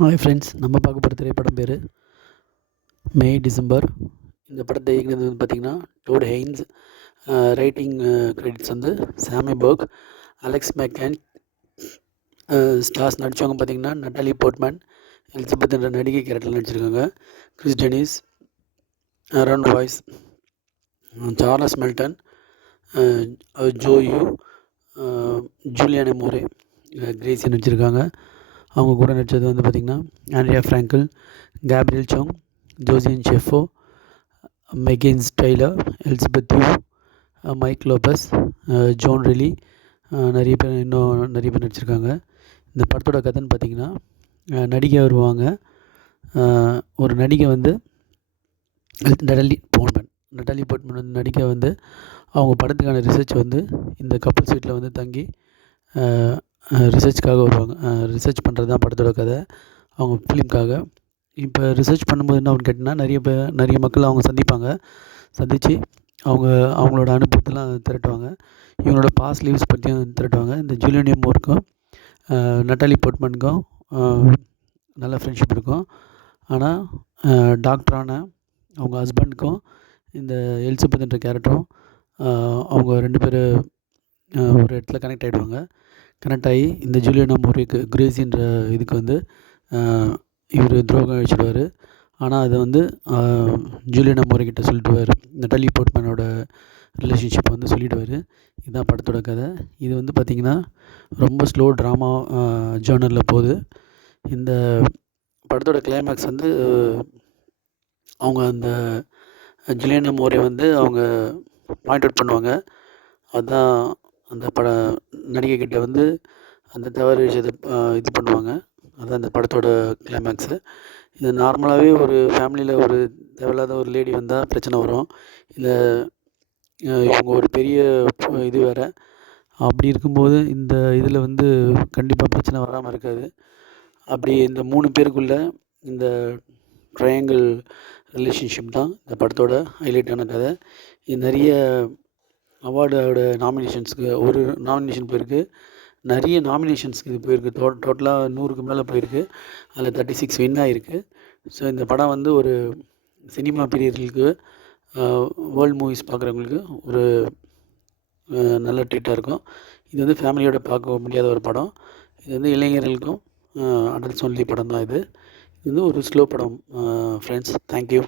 Hi friends, நம்ம பார்க்க போகிற திரைப்படம் பேர் மே டிசம்பர். இந்த படத்தை இயக்குனது வந்து பார்த்திங்கன்னா டோட் ஹெய்ன்ஸ். ரைட்டிங் கிரெடிட்ஸ் வந்து Samy Burch, Alex Mechanik. Stars நடித்தவங்க பார்த்திங்கன்னா நட்டாலி போர்ட்மேன், எலிசபெத் என்ற நடிகை கேரக்டரில் நடிச்சிருக்காங்க. Chris Dennis, Aaron Weiss, Charles Melton, ஜோயூ, ஜூலியானா மோரே, கிரேசி நடிச்சிருக்காங்க. அவங்க கூட நடித்தது வந்து பார்த்திங்கன்னா Andrea Frankle, Gabriel Chung, Jocelyn Shelfo, Mackenzie Taylor, Elizabeth Yu, Mike Lopez, John Riley, நிறைய பேர் நடிச்சிருக்காங்க. இந்த படத்தோட கதைன்னு பார்த்திங்கன்னா, நடிகை வருவாங்க. ஒரு நடிகை வந்து நட்டாலி போர்ட்மேன் வந்து நடிகை வந்து அவங்க படத்துக்கான ரிசர்ச் வந்து இந்த கப்பல் சீட்டில் வந்து தங்கி ரிசர்ச்சுக்காக வருவாங்க. ரிசர்ச் பண்ணுறது தான் படத்தோட கதை, அவங்க ஃபிலிம்காக. இப்போ ரிசர்ச் பண்ணும்போது என்ன ஆகுன்னு கேட்டிங்கன்னா, நிறைய மக்கள் அவங்க சந்தித்து அவங்களோட அனுபவத்தெல்லாம் திரட்டுவாங்க. இவங்களோட பாஸ்ட் லைஃப்ஸ் பற்றியும் திரட்டுவாங்க. இந்த ஜூலியானா மூருக்கும் நட்டாலி போர்ட்மேனுக்கும் நல்ல ஃப்ரெண்ட்ஷிப் இருக்கும். ஆனால் டாக்டரான அவங்க ஹஸ்பண்டுக்கும் இந்த எலிசபெத் என்ற கேரக்டரும் அவங்க 2 பேர் ஒரு இடத்துல கனெக்ட் ஆகிடுவாங்க. கனெக்ட் ஆகி இந்த ஜூலியானா மோரேக்கு, கிரேசின்ற இதுக்கு வந்து இவர் துரோகம் வச்சுடுவார். ஆனால் அதை வந்து ஜூலியானா மோரேக்கிட்ட சொல்லிடுவார். நட்டாலி போர்ட்மேனோட ரிலேஷன்ஷிப்பை வந்து சொல்லிவிடுவார். இதுதான் படத்தோட கதை. இது வந்து பார்த்திங்கன்னா ரொம்ப ஸ்லோ ட்ராமா ஜேர்னலில் போகுது. இந்த படத்தோட கிளைமேக்ஸ் வந்து அவங்க அந்த ஜூலியானா மோரே வந்து அவங்க பாயிண்ட் அவுட் பண்ணுவாங்க. அதுதான் அந்த நடிகைக்கிட்ட வந்து அந்த தவறு விஷயத்தை இது பண்ணுவாங்க. அதுதான் இந்த படத்தோட கிளைமேக்ஸு. இது நார்மலாகவே ஒரு ஃபேமிலியில் ஒரு தேவையில்லாத ஒரு லேடி வந்தால் பிரச்சனை வரும். இல்லை இவங்க ஒரு பெரிய இது வேறு. அப்படி இருக்கும்போது இந்த இதில் வந்து கண்டிப்பாக பிரச்சனை வராமல் இருக்காது. அப்படி இந்த 3 பேருக்குள்ள இந்த ட்ரையாங்கிள் ரிலேஷன்ஷிப் தான் இந்த படத்தோட ஹைலைட்டான கதை. இது நிறைய அவார்டோட நாமினேஷன்ஸுக்கு ஒரு நாமினேஷன் போயிருக்கு. நிறைய நாமினேஷன்ஸ்க்கு இது போயிருக்கு. டோட்டலாக 100க்கு மேலே போயிருக்கு. அதில் 36 வின் ஆகிருக்கு. ஸோ இந்த படம் வந்து ஒரு சினிமா பிரியர்களுக்கு, வேர்ல்டு மூவிஸ் பார்க்குறவங்களுக்கு ஒரு நல்ல ட்ரீட்டாக இருக்கும். இது வந்து ஃபேமிலியோடு பார்க்க முடியாத ஒரு படம். இது வந்து இளைஞர்களுக்கும் அடல்ட்ஸ் ஒன்லி படம் தான் இது. இது வந்து ஒரு ஸ்லோ படம் ஃப்ரெண்ட்ஸ். தேங்க்யூ.